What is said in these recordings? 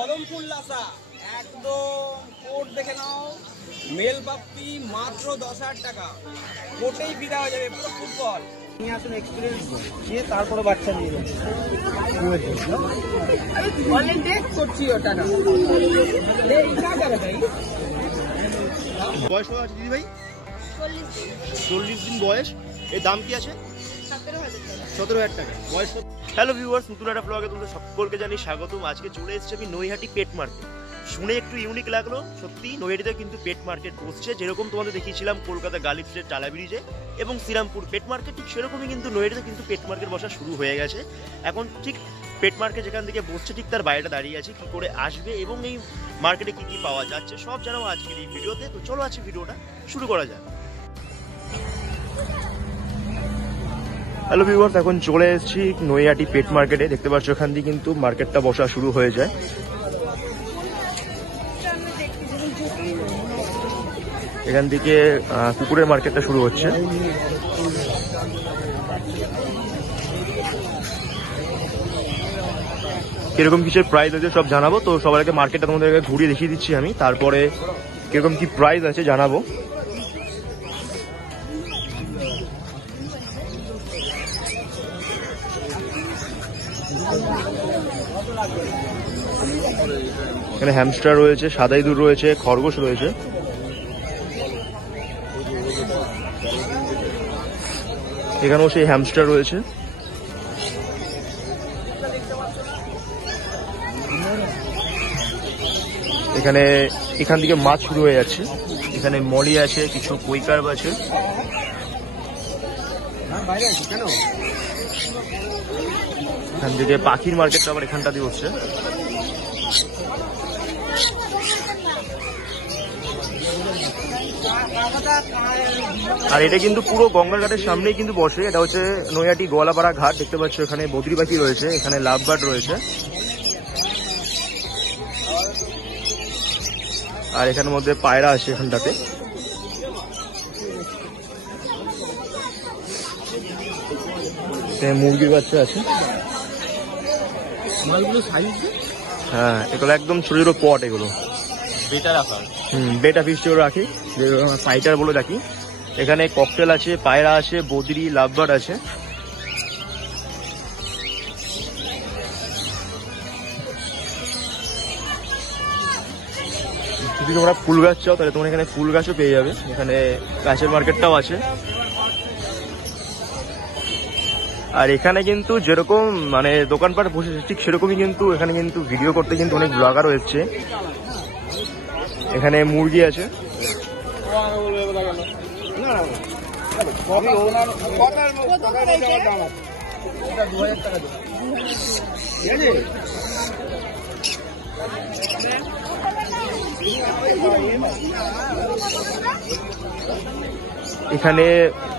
কদম ফুল লাসা একদম কোট দেখে নাও, মেল বাপ্পি মাত্র 10,000 টাকা, কোটেই বিদা হয়ে যাবে পুরো ফুটবল। নিয়ে আসুন এক্সপিরিয়েন্স নিয়ে, তারপরে বাচ্চা নিয়ে যাবে। করছি ওটা না বয়স কত আছে দিদি ভাই? 40 দিন বয়স। এর দাম কি আছে? 17,000 টাকা বয়স। হ্যালো ভিউয়ার্স, নতুন একটা ব্লগে তোমাদের সকলকে জানি স্বাগতম। আজকে চলে এসেছি আমি নৈহাটি পেট মার্কেট। শুনে একটু ইউনিক লাগলো, সত্যি নৈহাটিতে কিন্তু পেট মার্কেট বসছে। যেরকম তোমাদের দেখিয়েছিলাম কলকাতা গালিব স্ট্রিট, টালা ব্রিজে এবং শ্রীরামপুর পেট মার্কেট, ঠিক সেরকমই কিন্তু নৈহাটিতে কিন্তু পেট মার্কেট বসা শুরু হয়ে গেছে। এখন ঠিক পেট মার্কেট যেখান থেকে বসছে ঠিক তার বাইরেটা দাঁড়িয়ে আছে, কি করে আসবে এবং এই মার্কেটে কি কি পাওয়া যাচ্ছে সব জানাবো আজকের এই ভিডিওতে। তো চলো আজকে ভিডিওটা শুরু করা যাক। হ্যালো ভিউয়ার্স, এখন চলে এসেছি নৈহাটি পেট মার্কেটে। দেখতে পাচ্ছ এখান দিয়ে কিন্তু মার্কেটটা বসা শুরু হয়ে যায়। এখান থেকে কুকুরের মার্কেটটা শুরু হচ্ছে। কিরকম কিছু প্রাইস আছে সব জানাবো। তো সবার আগে মার্কেটটা তোমাদেরকে ঘুরিয়ে দেখিয়ে দিচ্ছি আমি, তারপরে কিরকম কি প্রাইস আছে জানাবো। এখানে হ্যামস্টার রয়েছে, সাদা ইঁদুর রয়েছে, খরগোশ রয়েছে। এখানেও সেই হ্যামস্টার রয়েছে। এখান থেকে মাছ শুরু হয়ে যাচ্ছে। এখানে মলি আছে, কিছু কই কার্প আছে। এখান থেকে পাখির মার্কেটটা আবার এখানটা দিয়ে হচ্ছে। আর এটা কিন্তু পুরো গঙ্গার ঘাটের সামনেই কিন্তু বসে। এটা হচ্ছে নৈহাটি গোয়ালাপাড়া ঘাট। দেখতে পাচ্ছ এখানে বদ্রি পাখি রয়েছে, এখানে লাভ বার্ড রয়েছে, আর এখানের মধ্যে পায়রা আছে এখানটাতে। মুরগির বাচ্চা আছে। হ্যাঁ, এগুলো একদম ছোট ছোট পট, এগুলো বেটা রাখা। বেটা ফিশ রাখি, ফাইটার বলে রাখি। এখানে ককটেল আছে, পায়রা আছে, বদ্রি, লাভ বার্ড আছে। যদি তোমরা ফুল গাছ চাও তাহলে তোমরা এখানে ফুল গাছও পেয়ে যাবে। এখানে গাছের মার্কেটটাও আছে। আর এখানে কিন্তু যেরকম মানে দোকানপাট বসেছে ঠিক সেরকমই কিন্তু এখানে কিন্তু ভিডিও করতে কিন্তু অনেক ব্লগারও এসছে। এখানে মুরগি আছে। এখানে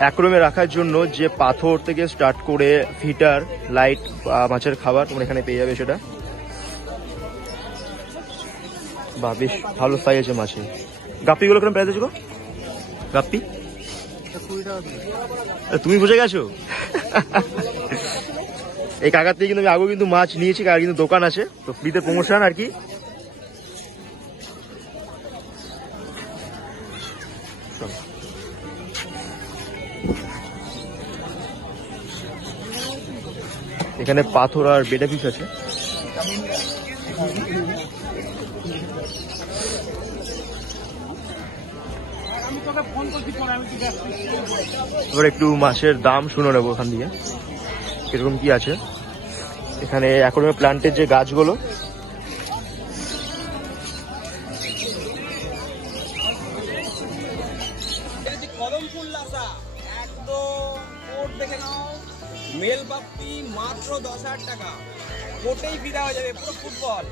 অ্যাকোয়ারিয়ামে রাখার জন্য যে পাথর থেকে স্টার্ট করে ফিটার, লাইট, মাছের খাবার তোমরা এখানে পেয়ে যাবে সেটা। বা বেশ ভালো সাইজ আছে মাছের। গাপ্পিগুলো কেমন প্রাইস আছে গো? গাপ্পি তুমি বুঝে গেছো? এই কাকার থেকে কিন্তু আমি আগেও কিন্তু মাছ নিয়েছি, কাকার কিন্তু দোকান আছে, তো ফ্রিতে প্রমোশন আর কি। এখানে পাথর আর বেটা ফিশ আছে। এবার একটু মাছের দাম শুনে নেবো এখান দিয়ে কিরকম কি আছে। এখানে অ্যাকোয়ারিয়াম প্লান্টের যে গাছগুলো, কদম ফুল লাসা একদম কোট দেখে নাও, মেল বাপ্পি মাত্র 10,000 টাকা, কোটেই বিদা হয়ে যাবে পুরো ফুটবল।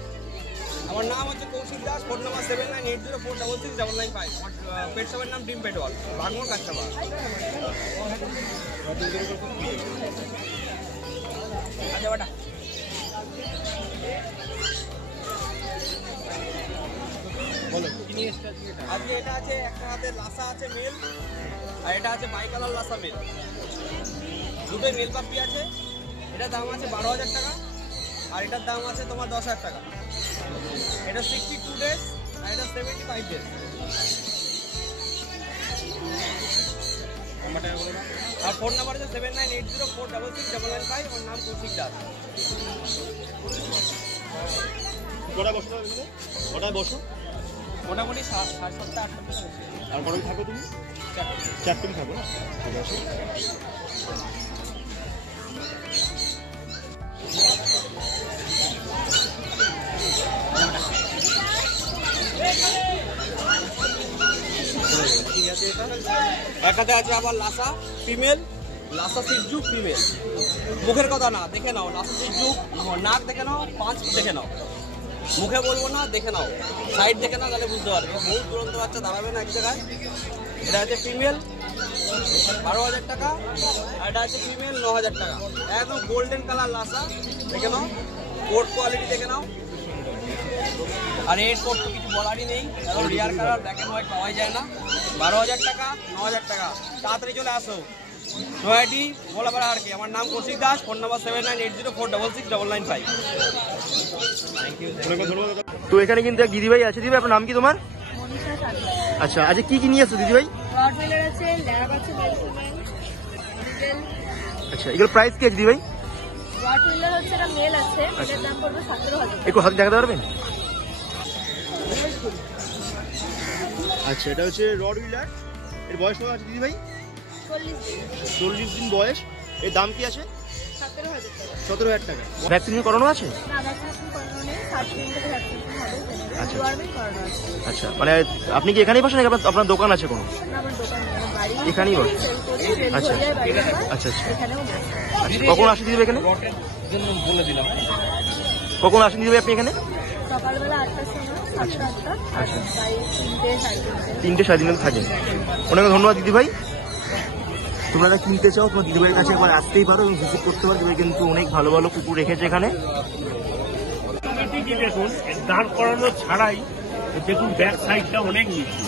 আমার নাম হচ্ছে কৌশিক দাস, ফোন নাম্বার 7980466995। আমার পেট শপের নাম ডিম পেটওয়াল, ভাগমোর কাস্টমার। আচ্ছা বাটা বলো কি নিয়ে এসেছে আজকে? এটা আছে একটা হাতে লাসা আছে মেল, আর এটা আছে বাই কালার লাসা মেল। দুটোই মেল পাপ্পি আছে। এটার দাম আছে 12,000 টাকা, আর এটার দাম আছে তোমার 10,000 টাকা। এটা 62 ডেজ আর এটা 75 ডেজ। আর ফোন নাম্বার আছে 7980466995। ওর নাম কৌশিক দাস। কটা বসো? কটায় বসো? মোটামুটি 7:30-8টা। আর কটায় থাকো তুমি? 4টায় থাকো না? ঠিক আছে। একাতে আছে আবার লাসা ফিমেল, লাসা সিজু ফিমেল। মুখের কথা না, দেখে নাও। লাসা সিজু নাক দেখে নাও, পাঁচ দেখে নাও। মুখে বলবো না, দেখে নাও। সাইড দেখে নাও, তাহলে বুঝতে পারবে। বহু দুরন্ত বাচ্চা দাঁড়াবে না এক জায়গায়। এটা আছে ফিমেল 12,000 টাকা, আর এটা আছে ফিমেল 9,000 টাকা। একদম গোল্ডেন কালার লাসা, দেখে নাও। কোট কোয়ালিটি দেখে নাও। আর এর কোট তো কিছু বলারই নেই, কারণ রিয়ার কালার ব্ল্যাক অ্যান্ড হোয়াইট পাওয়া যায় না। 12,000 টাকা, 9,000 টাকা। তাড়াতাড়ি চলে আসো। নয়াটি বলাপাড়া আর কি। আমার নাম Koushik Das. Phone number 7980466995। Thank you. তো এখানে কিন্তু এক দিদিভাই আছে। দিদিভাই আপনার নাম কি তোমার? আচ্ছা, আজকে কি কি নিয়ে আসছো দিদিভাই? আচ্ছা, এগুলো প্রাইস কি আছে দিদিভাই? একটু হাতে দেখাতে পারবেন? আচ্ছা, এটা হচ্ছে রড হুইলার। এর বয়স কত আছে দিদিভাই? 40 দিন বয়স। এর দাম কি আছে? 17,000 টাকা। ভ্যাকসিন করানো আছে? আচ্ছা আচ্ছা, মানে আপনি কি এখানেই বসেন নাকি আপনার দোকান আছে কোনো? এখানেই বসে। আচ্ছা আচ্ছা আচ্ছা। কখন আসেন দিদিভাই এখানে? বলে দিলাম। কখন আসেন দিদিভাই আপনি এখানে? সকালবেলা 8টার সময়, আচ্ছা 8টা, আচ্ছা। 3টে, 3-3:30 থাকেন। অনেক ধন্যবাদ দিদিভাই। তোমরা কিনতে চাও তোমার দিদিভাইয়ের কাছে একবার আসতেই পারো এবং ভিজিট করতে পারো। দিদিভাই কিন্তু অনেক ভালো ভালো কুকুর রেখেছে এখানে। দেখুন, দাঁড় করানো ছাড়াই দেখুন ব্যাক সাইডটা অনেক নিচু।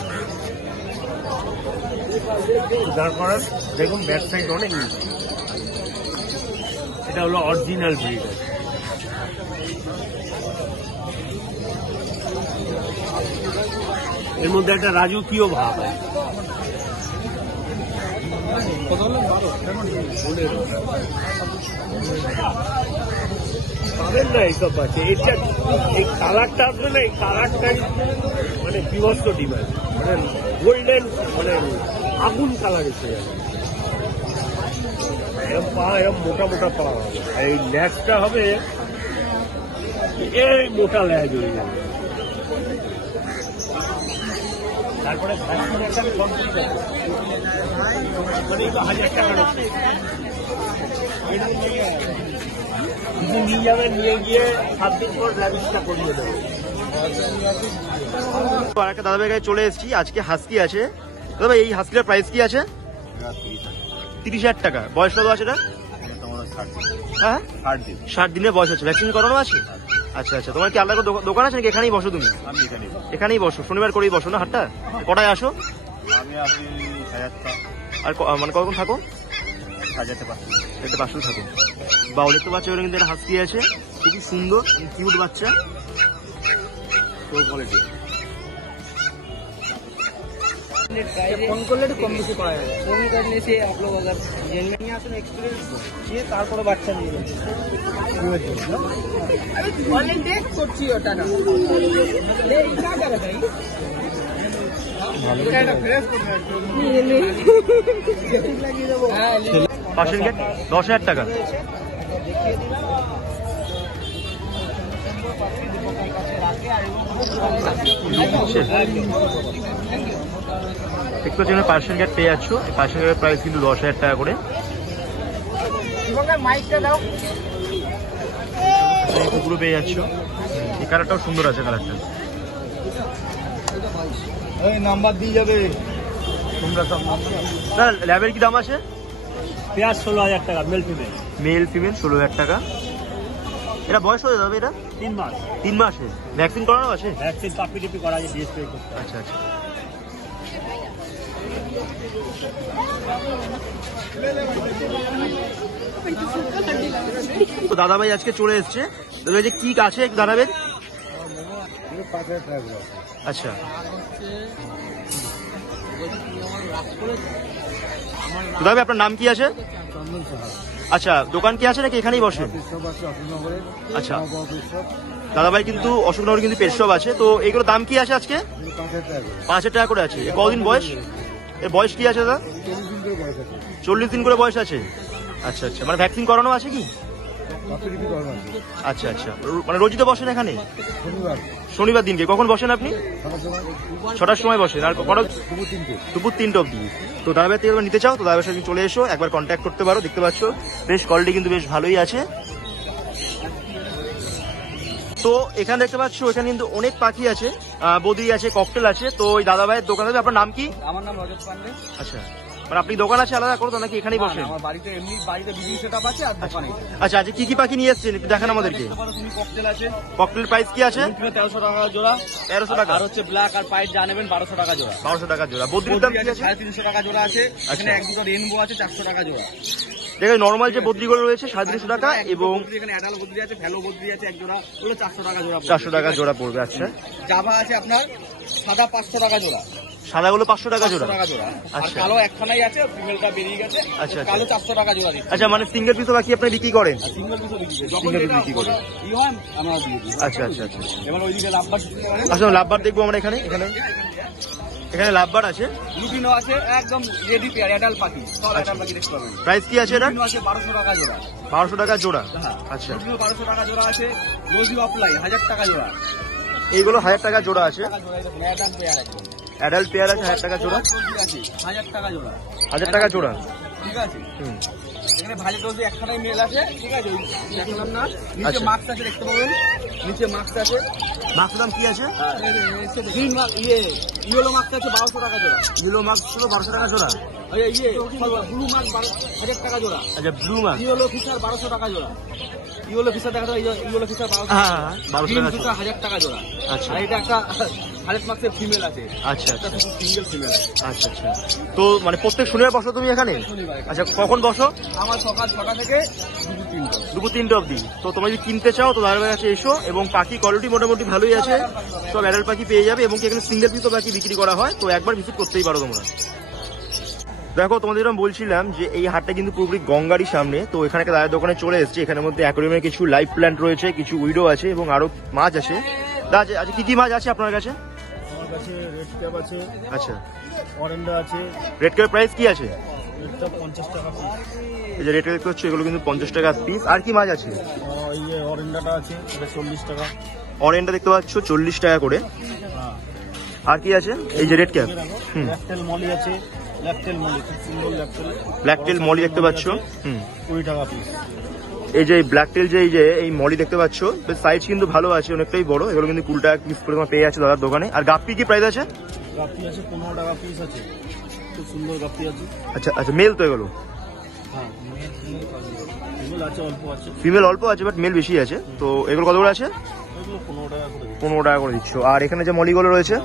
দাঁড় করান, দেখুন ব্যাক সাইড অনেক নিচু। এটা হলো অরিজিনাল ব্রিড। এর মধ্যে একটা রাজকীয় ভাব আছে। পাবেন না এইসব আছে। এটা এই কালারটা আসবে না, এই কালারটাই মানে বিভৎস ডিমান্ড, মানে গোল্ডেন, মানে আগুন কালার এসে যাবে। এরম পা, এরম মোটা মোটা পা হবে। এই ল্যাজটা হবে এই মোটা ল্যাজ হয়ে যাবে। তারপরে মানে 1,000 টাকার নিয়ে যাবেন, নিয়ে গিয়ে 7 দিন পর ল্যাবিসটা করিয়ে দেবেন। আরেকটা দাদাভাই কাছে চলে এসেছি। আজকে হাস্কি আছে। দাদা এই হাস্কিটার প্রাইস কি আছে? 30,000 টাকা। বয়স কত আছে এটা? হ্যাঁ 60 দিনের বয়স আছে। ভ্যাকসিন করানো আছে? আচ্ছা আচ্ছা। তোমার কি আলাদা দোকান আছে নাকি এখানেই বসো তুমি? এখানেই বসো, শনিবার করেই বসো না হাটটা? কটায় আসো? আমি আসি 1000টা। আর মানে কখন থাকো? সাজাতে পারছি একটা পাশে থাকো। বা দেখতে পাচ্ছ ওরা কিন্তু একটা হাস্কি আছে, খুবই সুন্দর কিউট বাচ্চা। কোয়ালিটি फोन कर ले तो कम बेसी करा जाए। फोन करने से आप लोग अगर जेनमेन में आसन एक्सपीरियंस चाहिए তারপরে বাচ্চা নিয়ে যাবে। অনেক দেখ করছি ওটা না লে ইচ্ছা করে ভাই ভালো এটা ফ্রেশ করবে নিয়ে নে ঠিক লাগিয়ে দেবো। হ্যাঁ পার্সেন্ট গেট 10,000 টাকা। দেখিয়ে দিলাম একটু জন্য পার্সেন্ট গেট পেয়ে যাচ্ছ। পার্সেন্ট গেটের প্রাইস কিন্তু 10,000 টাকা করে। মাইকটা দাও। কুকুরও পেয়ে যাচ্ছ। এই কালারটাও সুন্দর আছে। কালারটা এই নাম্বার দিয়ে যাবে তোমরা সব। না ল্যাবের কি দাম আছে? পেঁয়াজ 16,000 টাকা, মেল ফিমেল। মেল ফিমেল 16,000 টাকা। এটা বয়স হয়ে যাবে? এটা 3 মাস। 3 মাসে ভ্যাকসিন করানো আছে? ভ্যাকসিন কাপি টিপি করা যায়, ডিএসপি করতে। আচ্ছা আচ্ছা। তো দাদাভাই আজকে চলে এসছে। দাদাভাই যে কি আছে দাদাভাই? 5000 টাকা করে আছে। আচ্ছা তো দাদা আপনার নাম কি আছে? চন্দন সাহা, আচ্ছা দোকান কি আছে নাকি এখানেই বসেন? সব আছে অশোকনগরে। আচ্ছা সব দাদাভাই কিন্তু অশোকনগরে কিন্তু পেট শপ আছে, তো এগুলো দাম কি আছে আজকে? 5000 টাকা করে। 5000 টাকা করে আছে। এ কদিন বয়স? এর বয়স কি আছে দাদা? 40 দিন করে বয়স আছে। 40 দিন করে বয়স আছে। আচ্ছা আচ্ছা, মানে ভ্যাকসিন করানো আছে কি? কতটুকু করানো আছে? আচ্ছা আচ্ছা, মানে রোজই তো বসেন এখানে? শনিবার শনিবার দিনকে কখন বসেন আপনি? সবার সময় 6টার সময় বসেন, আর কখন? দুপুর 3টে। দুপুর 3টে অব্দি। তো দাদাভাই থেকে নিতে চাও তো দাদাভাইয়ের সাথে চলে এসো, একবার কন্ট্যাক্ট করতে পারো। দেখতে পাচ্ছ বেশ কোয়ালিটি কিন্তু বেশ ভালোই আছে। তো এখানে দেখতে পাচ্ছ এখানে কিন্তু অনেক পাখি আছে, বদ্রি আছে, ককটেল আছে। তো ওই দাদাভাইয়ের দোকান আছে, আপনার নাম কি? আমার নাম রজত পান্ডে। আচ্ছা, মানে আপনি দোকান আছে আলাদা করে তো নাকি এখানেই বসেন? আমার বাড়িতে এমনি বাড়িতে বিভিন্ন সেটআপ আছে আর দোকানে। আচ্ছা আচ্ছা, কি কি পাখি নিয়ে এসেছেন একটু দেখান আমাদেরকে। তুমি ককটেল আছে, ককটেল প্রাইস কি আছে? 1300 টাকা জোড়া। 1300 টাকা। আর হচ্ছে ব্ল্যাক আর পাইট যা নেবেন 1200 টাকা জোড়া। 1200 টাকা জোড়া। বদ্রির দাম কি আছে? 350 টাকা জোড়া আছে। এখানে আচ্ছা। এক দুটো রেনবো আছে 400 টাকা জোড়া। দেখো নর্মাল যে বদ্রিগুলো রয়েছে 350 টাকা, এবং এখানে অ্যাডাল বদ্রি আছে, ভ্যালো বদ্রি আছে এক জোড়া, ওগুলো 400 টাকা জোড়া। 400 টাকা জোড়া পড়বে। আচ্ছা, জাভা আছে আপনার সাদা 500 টাকা জোড়া। সাদাগুলো 500 টাকা 500 জোড়া। টাকা জোড়া। আর আচ্ছা। কালো একখানাই আছে, ফিমেলটা বেরিয়ে গেছে। আচ্ছা, আচ্ছা। কালো 400 টাকা জোড়া দিচ্ছি। আচ্ছা, মানে সিঙ্গেল পিসও বাকি আপনি বিক্রি করেন? সিঙ্গেল পিসও বিক্রি করি। যখন Single piece যেটা বিক্রি করি। ই হয় আমরা দিয়ে দিই। আচ্ছা আচ্ছা আচ্ছা। এবার ওইদিকে লাভবার শুনতে পারেন। আচ্ছা, লাভবার দেখবো আমরা এখানে। এখানে এখানে লাভবার আছে, লুটিনো আছে একদম রেডি পেয়ার অ্যাডাল পাখি, সব অ্যাডাল পাখি দেখতে পাবেন। প্রাইস কি আছে এটা? লুটিনো আছে 1200 টাকা জোড়া। 1200 টাকা জোড়া। হ্যাঁ, আচ্ছা, লুটিনো 1200 টাকা জোড়া আছে। রোজি অফলাইন 1000 টাকা জোড়া। এইগুলো 1000 টাকা জোড়া আছে। টাকা জোড়া এটা অ্যাডাল পেয়ার আছে। অ্যাডাল্ট পেয়ার আছে 1000 টাকা জোড়া। রোজি আছে 1000 টাকা জোড়া। 1000 টাকা জোড়া। ঠিক আছে। হুম। এখানে ভালো রোজি একখানাই মেল আছে, ঠিক আছে। ওই দেখালাম না, নিচে আচ্ছা। মার্কস আছে দেখতে পাবেন। নিচে মার্কস আছে। মাক্স দাম কি আছে? গ্রিন মার্ক ইয়েলো মার্কস আছে 1200 টাকা জোড়া। ইয়েলো মাক্স ছিল 1200 টাকা জোড়া। ব্লু মার্ক 1000 টাকা জোড়া। আচ্ছা, ব্লু মাক্স। ইয়েলো ফিশার 1200 টাকা জোড়া। ইয়েলো ফিশার দেখা যায়, ইয়েলো ফিশার 1200 হ্যাঁ, 1200 টাকা জোড়া। 1000 টাকা জোড়া। আচ্ছা। আর এটা একটা 100 মার্কসের ফিমেল আছে। আচ্ছা একটা আচ্ছা সিঙ্গেল ফিমেল আছে। আচ্ছা আচ্ছা। তো মানে প্রত্যেক শনিবার বসো তুমি এখানে? শনিবার। আচ্ছা, কখন বসো? আমার সকাল 6টা থেকে দুপুর 3টা। দুপুর 3টে অবধি। তো তোমরা যদি কিনতে চাও তো দাদাভাইয়ের কাছে এসো, এবং পাখি কোয়ালিটি মোটামুটি ভালোই আছে, সব অ্যাডাল্ট পাখি পেয়ে যাবে, এবং এখানে সিঙ্গেল পিসও পাখি বিক্রি করা হয়। তো একবার ভিজিট করতেই পারো তোমরা। দেখো তোমাদের আমি বলছিলাম যে এই হাটটা কিন্তু পুরোপুরি গঙ্গারই সামনে। তো এখানে একটা দাদার দোকানে চলে এসেছে। এখানের মধ্যে অ্যাকোয়ারিয়ামের কিছু লাইভ প্ল্যান্ট রয়েছে, কিছু উইডো আছে, এবং আরো মাছ আছে। দাদা আচ্ছা, কি কি মাছ আছে আপনার কাছে? আমার কাছে রেড ক্যাপ আছে, আচ্ছা, অরেন্ডা আছে। রেড কালার প্রাইস কি আছে? রেডটা 50 টাকা পিস। এই যে রেড দেখতে হচ্ছে এগুলো কিন্তু 50 টাকা পিস। আর কি মাছ আছে? এই যে অরেন্ডাটা আছে, এটা 40 টাকা। অরেন্ডা দেখতে পাচ্ছ 40 টাকা করে। হ্যাঁ। আর কি আছে? এই যে রেড ক্যাপ। হুম। ল্যাকটেল মলি আছে, ল্যাকটেল মলি খুব সুন্দর ল্যাকটেল। ব্ল্যাক টেল মলি দেখতে পাচ্ছ। হুম। 20 টাকা পিস। এই যে ব্ল্যাক টেল যে এই মলি দেখতে পাচ্ছ, সাইজ কিন্তু ভালো আছে, অনেকটাই বড়। এগুলো কিন্তু 20 টাকা পিস করে তোমার পেয়ে যাচ্ছে দাদার দোকানে। আর গাপ্পি কি প্রাইস আছে? গাপ্পি আছে 15 টাকা পিস আছে, খুব সুন্দর গাপ্পি আছে। আচ্ছা আচ্ছা, মেল তো এগুলো? হ্যাঁ, এগুলো আছে, অল্প আছে। ফিমেল অল্প আছে, বাট মেল বেশি আছে। তো এগুলো কত করে আছে? এগুলো 15 টাকা করে। 15 টাকা করে দিচ্ছ। আর এখানে যে মলিগুলো রয়েছে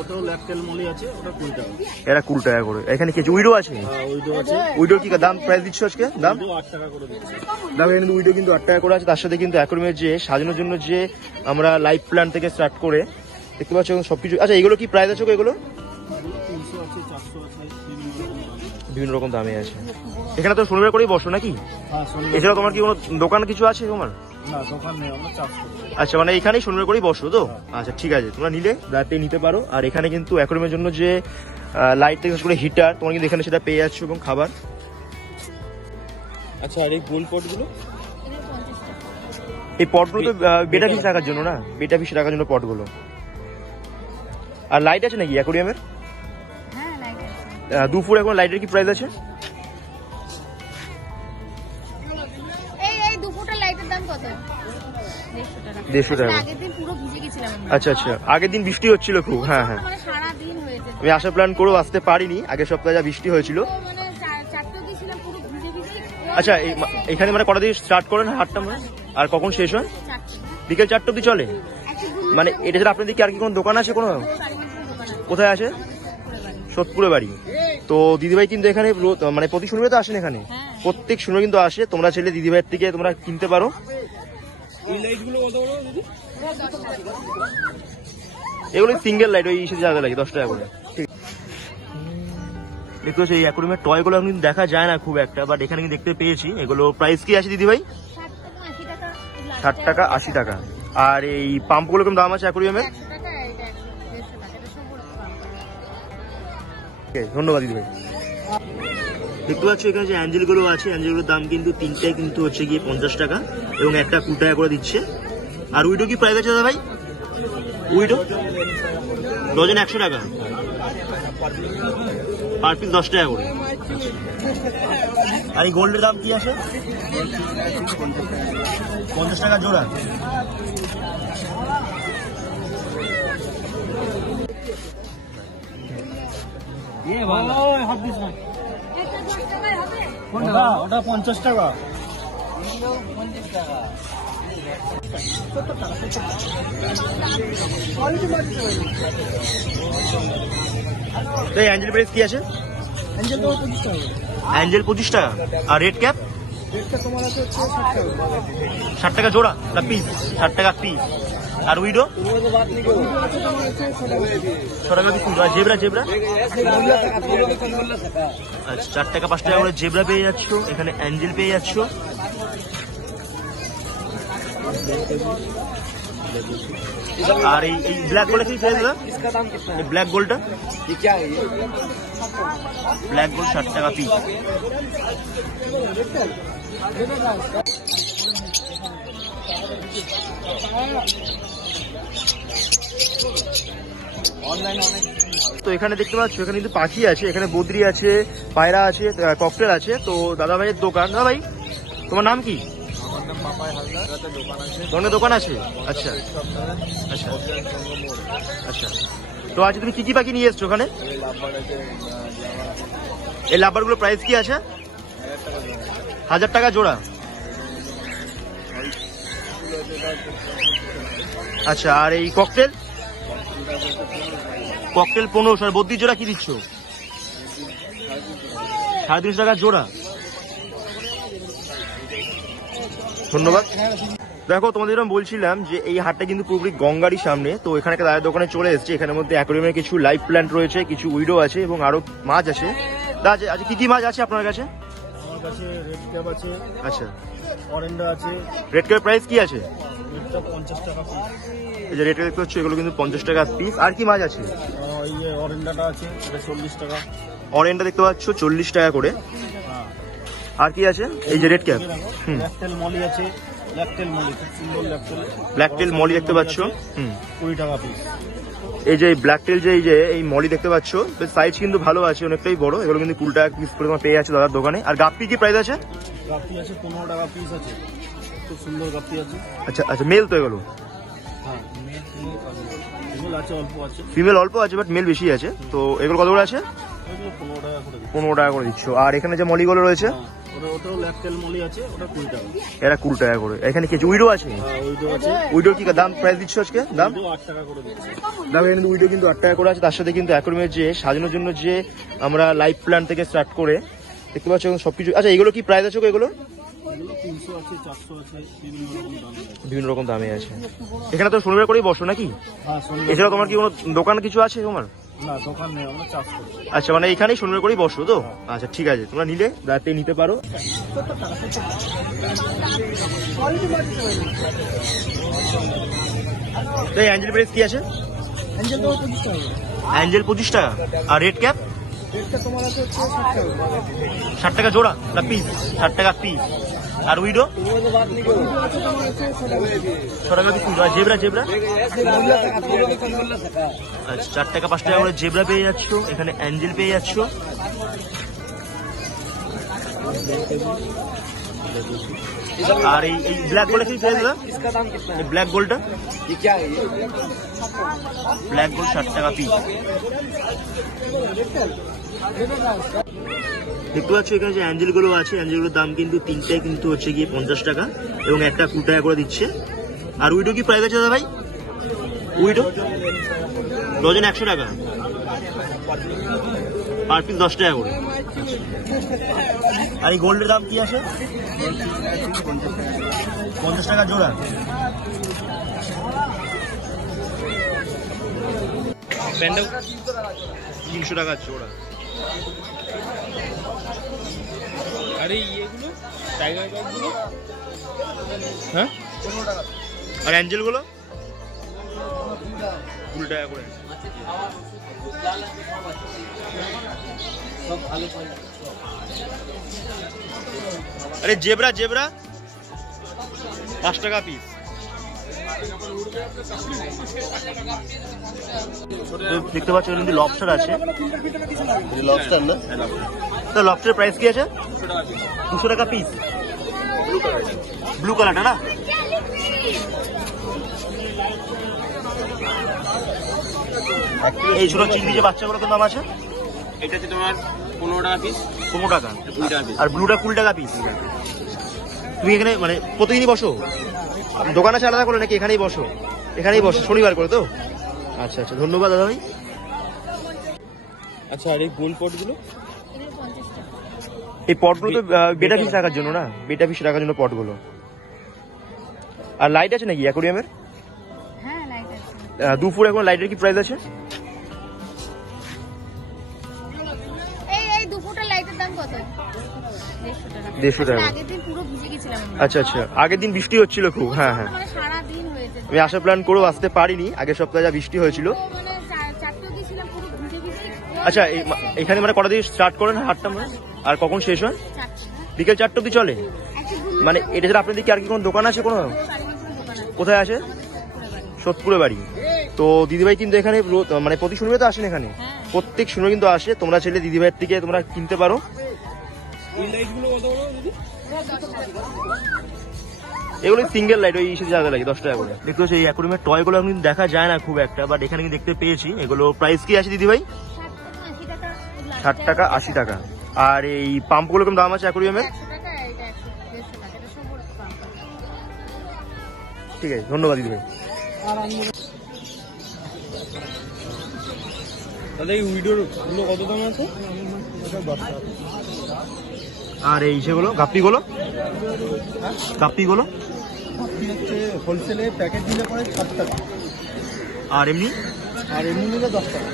ওটাও ল্যাকটেল মলি আছে, ওটা 20 টাকা। এরা 20 টাকা করে। এখানে কি উইডো আছে? হ্যাঁ, ওইটাও আছে, উইডোর কি দাম প্রাইস দিচ্ছ আজকে? দাম ওইটাও 8 টাকা করে দিচ্ছে। দাম এখানে উইডো কিন্তু 8 টাকা করে আছে। তার সাথে কিন্তু অ্যাকোয়ারিয়ামের যে সাজানোর জন্য যে আমরা লাইভ প্ল্যান্ট থেকে স্টার্ট করে দেখতে পাচ্ছ সবকিছু। আচ্ছা, এগুলো কি প্রাইস আছে? এগুলো 300 আছে, 400 আছে, বিভিন্ন রকম দামে আছে। এখানে তো শনিবার করেই বসো নাকি? হ্যাঁ, শনিবার। এছাড়া তোমার কি কোনো দোকান কিছু আছে তোমার? না, দোকান নেই, আমরা চাষ করি। আচ্ছা, মানে এখানেই শনিবার করেই বসো তো? আচ্ছা, ঠিক আছে, তোমরা নিলে রাতে নিতে পারো। আর এখানে কিন্তু অ্যাকোয়ারিয়ামের জন্য যে লাইট থেকে করে হিটার তোমরা কিন্তু এখানে সেটা পেয়ে যাচ্ছ, এবং খাবার। আচ্ছা, আর এই গোল পটগুলো এই পটগুলো তো বেটা ফিশ রাখার জন্য না? বেটা ফিশ রাখার জন্য পটগুলো। আর লাইট আছে নাকি অ্যাকোয়ারিয়ামের? হ্যাঁ, লাইট আছে। দুপুর এখন লাইটের কি প্রাইস আছে? এই দুপুরটা লাইটের দাম কত? 150 টাকা। 150 টাকা। আগের দিন পুরো ভিজে গেছিলাম আমরা। আচ্ছা আচ্ছা, আগের দিন বৃষ্টি হচ্ছিল খুব। হ্যাঁ হ্যাঁ, মানে সারা দিন হয়েছে। আমি আসার প্ল্যান করেও আসতে পারিনি। আগের সপ্তাহে যা বৃষ্টি হয়েছিল। তো মানে 4টা গেছিলাম পুরো ভিজে ভিজে। আচ্ছা, এখানে মানে কটা দিয়ে স্টার্ট করেন হাটটা মানে? আর কখন শেষ হয়? 4টা। বিকেল 4টা অব্দি চলে? মানে এটা ছাড়া আপনাদের কি আর কি কোনো দোকান আছে কোনো? কোথায় আছে? সোদপুরে বাড়ি। তো দিদিভাই কিন্তু এখানে মানে প্রতি শনিবার তো আসেন এখানে? প্রত্যেক শনিবার কিন্তু আসে। তোমরা ছেলে দিদিভাইয়ের থেকে তোমরা কিনতে পারো। এই লাইটগুলো কত বড় দিদি? এগুলো সিঙ্গেল লাইট, ওই সাথে জায়গা লাগে 10 টাকা করে। দেখতে পাচ্ছি এই অ্যাকোয়ারিয়ামের টয়গুলো এখন কিন্তু দেখা যায় না খুব একটা, বাট এখানে কিন্তু দেখতে পেয়েছি। এগুলো প্রাইস কি আছে দিদি ভাই? 60 টাকা 80 টাকা। আর এই পাম্পগুলো কেমন দাম আছে অ্যাকোয়ারিয়ামের? ধন্যবাদ দিদি ভাই। দেখতে পাচ্ছ এখানে যে অ্যাঞ্জেল গুলো আছে, অ্যাঞ্জেলগুলোর দাম কিন্তু তিনটায় কিন্তু হচ্ছে গিয়ে 50 টাকা এবং একটা 2 টাকা করে দিচ্ছে। আর উইডো কি প্রাইস আছে দাদা ভাই? উইডো ডজন 100 টাকা, পার পিস 10 টাকা করে। আর এই গোল্ডের দাম কি আছে? 50 টাকা জোড়া। ওটা 50 টাকা। অ্যাঞ্জেল প্রাইস কি আছে? অ্যাঞ্জেল 25 টাকা। আর রেড ক্যাপ? 60 টাকা জোড়া না পিস? 60 টাকা পিস। আর উইডো? 6 টাকা পিস। আর জেব্রা? জেব্রা আচ্ছা 4 টাকা 5 টাকা করে জেব্রা পেয়ে যাচ্ছ। এখানে অ্যাঞ্জেল পেয়ে যাচ্ছ। আর এই ব্ল্যাক গোল্ড কি প্রাইস দাদা? ব্ল্যাক গোল্ডটা? ব্ল্যাক গোল্ড 60 টাকা পিস। তো এখানে দেখতে পাচ্ছ এখানে কিন্তু পাখি আছে, এখানে বদ্রি আছে, পায়রা আছে, ককটেল আছে। তো দাদা ভাইয়ের দোকান। দাদা ভাই তোমার নাম কি? দোকান আছে। আচ্ছা আচ্ছা আচ্ছা। তো আজ তুমি কি কি পাখি নিয়ে এসছো ওখানে? এই লাভবার গুলো প্রাইস কি আছে? 1000 টাকা জোড়া। আচ্ছা। আর এই ককটেল? ককটেল 1500। আর বদ্রি জোড়া কি দিচ্ছ? 350 টাকা জোড়া। ধন্যবাদ। দেখো তোমাদের যেরকম বলছিলাম যে এই হাটটা কিন্তু পুরোপুরি গঙ্গারই সামনে। তো এখানে একটা দাদার দোকানে চলে এসেছে। এখানের মধ্যে অ্যাকোয়ারিয়ামের কিছু লাইভ প্ল্যান্ট রয়েছে, কিছু উইডো আছে এবং আরো মাছ আছে। দাদা আচ্ছা কি কি মাছ আছে আপনার কাছে? আমার কাছে রেড ক্যাপ আছে। আচ্ছা। অরেন্ডা আছে। রেড ক্যাপের প্রাইস কি আছে? রেডটা 50 টাকা পিস। এই যে রেড ক্যাপ দেখতে পাচ্ছ এগুলো কিন্তু 50 টাকা পিস। আর কি মাছ আছে? এই যে অরেন্ডাটা আছে, এটা 40 টাকা। অরেন্ডা দেখতে পাচ্ছ 40 টাকা করে। হ্যাঁ। আর কি আছে? এই যে রেড ক্যাপ। ল্যাকটেল মলি আছে। ল্যাকটেল মলি খুব সুন্দর ল্যাকটেল। ব্ল্যাকটেল মলি দেখতে পাচ্ছ 20 টাকা পিস। এই যে ব্ল্যাকটেল যে এই মলি দেখতে পাচ্ছ, সাইজ কিন্তু ভালো আছে, অনেকটাই বড়। এগুলো কিন্তু 20 টাকা পিস করে তোমার পেয়ে যাচ্ছে দাদার দোকানে। আর গাপ্পি কি প্রাইস আছে? গাপ্পি আছে 15 টাকা পিস আছে, খুব সুন্দর গাপ্পি আছে। আচ্ছা আচ্ছা। মেল তো এগুলো? হ্যাঁ মেল আছে, অল্প আছে। ফিমেল অল্প আছে বাট মেল বেশি আছে। তো এগুলো কত করে আছে? এগুলো 15 টাকা করে। 15 টাকা করে দিচ্ছ। আর এখানে যে মলিগুলো রয়েছে ওটাও ল্যাকটেল মলি আছে, ওটা 20 টাকা। এরা 20 টাকা করে। এখানে কিছু উইডো আছে? হ্যাঁ উইডো আছে। উইডোর কি দাম প্রাইস দিচ্ছ আজকে? দাম 8 টাকা করে দিচ্ছি। দাম এখানে উইডো কিন্তু 8 টাকা করে আছে। তার সাথে কিন্তু অ্যাকোয়ারিয়ামের যে সাজানোর জন্য যে আমরা লাইভ প্ল্যান্ট থেকে স্টার্ট করে দেখতে পাচ্ছ সবকিছু। আচ্ছা এগুলো কি প্রাইস আছে? এগুলো 300 আছে, 400 আছে, বিভিন্ন রকম দামে আছে। এখানে তো শনিবার করেই বসো নাকি? হ্যাঁ। এছাড়া তোমার কি কোনো দোকান কিছু আছে তোমার? না দোকান নেই, আমরা চাষ করি। আচ্ছা মানে এখানেই শনিবার করেই বসো তো? আচ্ছা ঠিক আছে, তোমরা নিলে রাতে নিতে পারো। তো অ্যাঞ্জেল প্রাইস কি আছে? অ্যাঞ্জেল 25 টাকা। আর রেড ক্যাপ? 60 টাকা জোড়া না পিস? 60 টাকা পিস। আর উইডো? 6 টাকা পিস। আর জেব্রা? জেব্রা আচ্ছা 4 টাকা 5 টাকা করে জেব্রা পেয়ে যাচ্ছ। এখানে অ্যাঞ্জেল পেয়ে যাচ্ছ। আর এই ব্ল্যাক গোল্ড কি প্রাইস দাদা? ব্ল্যাক গোল্ডটা? ব্ল্যাক গোল্ড 60 টাকা পিস। দেখতে পাচ্ছ এখানে যে অ্যাঞ্জেল গুলো আছে, অ্যাঞ্জেল গুলোর দাম কিন্তু তিনটায় কিন্তু হচ্ছে গিয়ে 50 টাকা এবং একটা 2 টাকা করে দিচ্ছে। আর উইডো কি প্রাইস আছে দাদা ভাই? উইডো ডজন 100 টাকা, পার পিস 10 টাকা করে। আর এই গোল্ডের দাম কি আছে? 50 টাকা জোড়া। প্যান্ডা 300 টাকা জোড়া। 300 টাকা জোড়া। আরে ইয়েগুলো টাইগার ব্যাগগুলো হ্যাঁ 15 টাকা। আর অ্যাঞ্জেলগুলো 2 টাকা করে। সব ভালো পাওয়া আরে জেব্রা 5 টাকা পিস। দেখতে পাচ্ছ কিন্তু লবস্টার আছে, লবস্টার না? তো লবস্টার প্রাইস কি আছে? 200 টাকা পিস। ব্লু কালারটা না? এই ছোট চিংড়ি যে বাচ্চাগুলো দাম আছে? এটা হচ্ছে তোমার 15 টাকা পিস। 15 টাকা। 20 টাকা পিস। আর ব্লুটা 20 টাকা পিস। তুমি এখানে মানে প্রতিদিনই বসো? দোকান আছে আলাদা করে নাকি এখানেই বসো? এখানেই বসো শনিবার করে তো? আচ্ছা আচ্ছা, ধন্যবাদ দাদা ভাই। আচ্ছা আর এই গোল পটগুলো এগুলো 50 টাকা। এই পটগুলো তো বেটা ফিশ রাখার জন্য না? বেটা ফিশ রাখার জন্য পটগুলো। আর লাইট আছে নাকি অ্যাকোরিয়ামের? হ্যাঁ লাইট আছে। 2 ফুট এখন লাইটের কি প্রাইস আছে? এই 2 ফুটের লাইটের দাম কত? 150 টাকা। 150 টাকা। আগের দিন পুরো ভিজে গেছিলাম আমরা। আচ্ছা আচ্ছা, আগের দিন বৃষ্টি হচ্ছিল খুব। হ্যাঁ হ্যাঁ, মানে সারা দিন হয়েছে। আমি আসার প্ল্যান করেও আসতে পারিনি, আগের সপ্তাহে যা বৃষ্টি হয়েছিল। তো মানে 4টা গেছিলাম পুরো ভিজে ভিজে। আচ্ছা এখানে মানে কটা দিয়ে স্টার্ট করেন হাটটা মানে? আর কখন শেষ হয়? 4টা। বিকেল 4টা অব্দি চলে? মানে এটা ছাড়া আপনাদের কি আর কি কোনো দোকান আছে কোনো? কোথায় আছে? সোদপুরে বাড়ি। তো দিদিভাই কিন্তু এখানে মানে প্রতি শনিবার তো আসেন এখানে? প্রত্যেক শনিবার কিন্তু আসে। তোমরা ছেলে দিদিভাইয়ের থেকে তোমরা কিনতে পারো। এই লাইটগুলো কত বড় দিদি? এগুলো সিঙ্গেল লাইট, ওই ইসে জায়গা লাগে 10 টাকা করে। দেখতে পাচ্ছি এই অ্যাকোরিয়ামের টয় গুলো কিন্তু দেখা যায় না খুব একটা, বাট এখানে কিন্তু দেখতে পেয়েছি। এগুলো প্রাইস কি আছে দিদিভাই? 60 টাকা 80 টাকা। আর এই পাম্পগুলো কেমন দাম আছে অ্যাকোরিয়ামের? 100 টাকা, এটা 150 টাকা। এটা সব বড় পাম্প। ঠিক আছে, ধন্যবাদ দিদিভাই। তাহলে এই উইডোর গুলো কত দাম আছে? আর এই সেগুলো গাপ্পিগুলো? গাপ্পিগুলো হোলসেলে প্যাকেট দিলে পরে 7 টাকা, আর এমনি? আর এমনি নিলে 10 টাকা।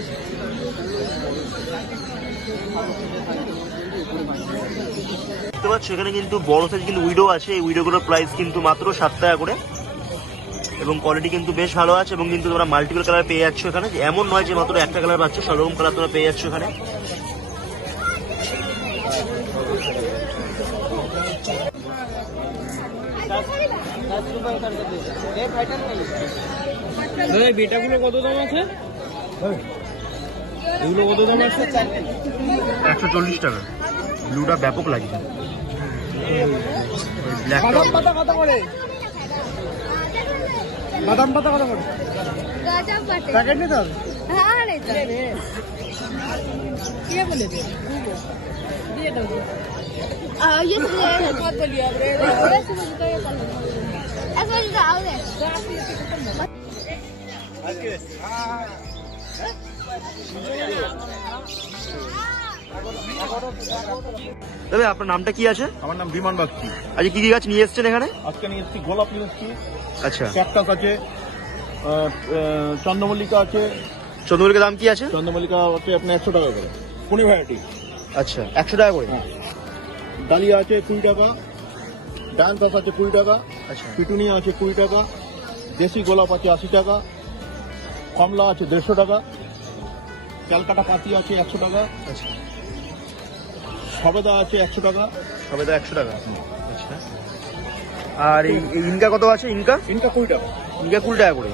দেখতে পাচ্ছ এখানে কিন্তু বড় সাইজ কিন্তু উইডো আছে। এই উইডোগুলোর প্রাইস কিন্তু মাত্র 7 টাকা করে, এবং কোয়ালিটি কিন্তু বেশ ভালো আছে। এবং কিন্তু তোমরা মাল্টিপল কালার পেয়ে যাচ্ছ এখানে, এমন নয় যে মাত্র একটা কালার পাচ্ছ, সব রকম কালার তোমরা পেয়ে যাচ্ছ এখানে। দাদা এই বেটাগুলো কত দাম আছে? এগুলো কত দাম আছে? 140 টাকা। ব্লুটা ব্যাপক লাগে। বাদাম পাতা কত করে? বাদাম পাতা কত করে? গজব বাটে। প্যাকেট নিতে হবে? হ্যাঁ রে তো। কে বলে দে? দিয়ে দাও। ये मत बोलिए अब रे। ऐसे मुझे तो ये कर लो। ऐसे ही जाओ रे। তবে আপনার নামটা কি আছে? আমার নাম বিমান বাগচি। আজকে কি কি গাছ নিয়ে এসেছেন এখানে? আজকে নিয়ে এসেছি গোলাপ নিয়ে এসেছি, আচ্ছা, ক্যাকটাস আছে, চন্দ্রমল্লিকা আছে। চন্দ্রমল্লিকার দাম কি আছে? চন্দ্রমল্লিকা আছে আপনার 100 টাকা করে, 20 ভ্যারাইটি। আচ্ছা, 100 টাকা করে। ডালিয়া আছে 20 টাকা, ডায়ান্থাস আছে 20 টাকা, আচ্ছা, পিটুনিয়া আছে 20 টাকা, দেশি গোলাপ আছে 80 টাকা, কমলা আছে 150 টাকা, ক্যালকাটা পাতি আছে 100 টাকা, আচ্ছা, সবেদা আছে 100 টাকা। সবে তো 100 টাকা। আচ্ছা, আর এই ইনকা কত আছে? ইনকা ইনকা 20 টাকা। ইনকা 20 টাকা করে,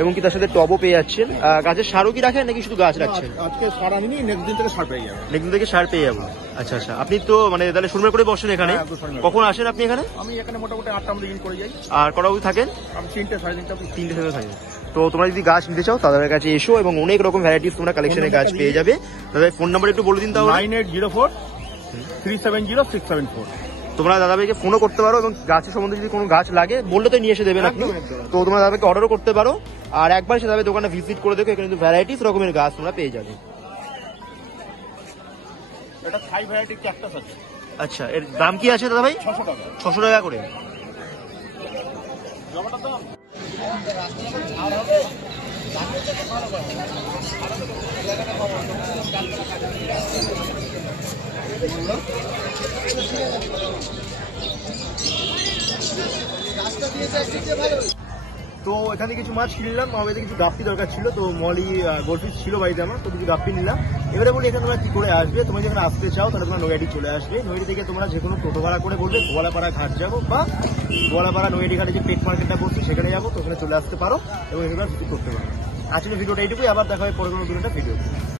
এবং কি তার সাথে টবও পেয়ে যাচ্ছেন। গাছের সারও কি রাখেন নাকি শুধু গাছ রাখছেন? আজকে সার আনিনি, নেক্সট দিন থেকে সার পেয়ে যাবে। একদিন থেকে সার পেয়ে যাবো। আচ্ছা আচ্ছা, আপনি তো মানে তাহলে শনিবার করে বসেন এখানে? হ্যাঁ, একদম শনিবার। কখন আসেন আপনি এখানে? আমি এখানে মোটামুটি 8টা মধ্যে ইন করে যাই। আর কটা অবধি থাকেন? আমি 3টে 3:30 অবধি। 3টে থেকে থাকেন। তো তোমরা যদি গাছ নিতে চাও তাদের কাছে এসো, এবং অনেক রকম ভ্যারাইটিস তোমরা কালেকশনের গাছ পেয়ে যাবে। তাদের ফোন নাম্বার একটু বলে দিন তাহলে। 9804 370 674। তোমরা দাদাভাইকে ফোনও করতে পারো, এবং গাছের সম্বন্ধে যদি কোনো গাছ লাগে বললে তো নিয়ে এসে দেবেন আপনি। একদম, একদম। তো তোমরা দাদাভাইকে অর্ডারও করতে পারো, আর একবার সে দাদাভাই দোকানে ভিজিট করে দেখো, এখানে কিন্তু ভ্যারাইটিস রকমের গাছ তোমরা পেয়ে যাবে। এটা থাই ভ্যারাইটি ক্যাকটাস আছে। আচ্ছা, এর দাম কি আছে দাদাভাই? 600 টাকা। 600 টাকা করে। জমাটা দাম তো এখানে কিছু মাছ কিনলাম, আমার বাড়িতে কিছু গাপ্পি দরকার ছিল, তো মলি গোলফিশ ছিল বাড়িতে আমার, তো কিছু গাপ্পি নিলাম। এবারে বলি এখানে তোমরা কি করে আসবে, তোমরা যেখানে আসতে চাও তাহলে তোমরা নৈহাটি চলে আসবে। নৈহাটি থেকে তোমরা যে কোনো টোটো ভাড়া করে বলবে গোয়ালাপাড়া ঘাট যাবো, বা গোয়ালাপাড়া নৈহাটি ঘাটে যে পেট মার্কেটটা বসছে সেখানে যাবো, তো ওখানে চলে আসতে পারো এবং এগুলো ভিজিট করতে পারো। আসলে ভিডিওটা এইটুকুই, আবার দেখা হয় পরে কোনো ভিডিও।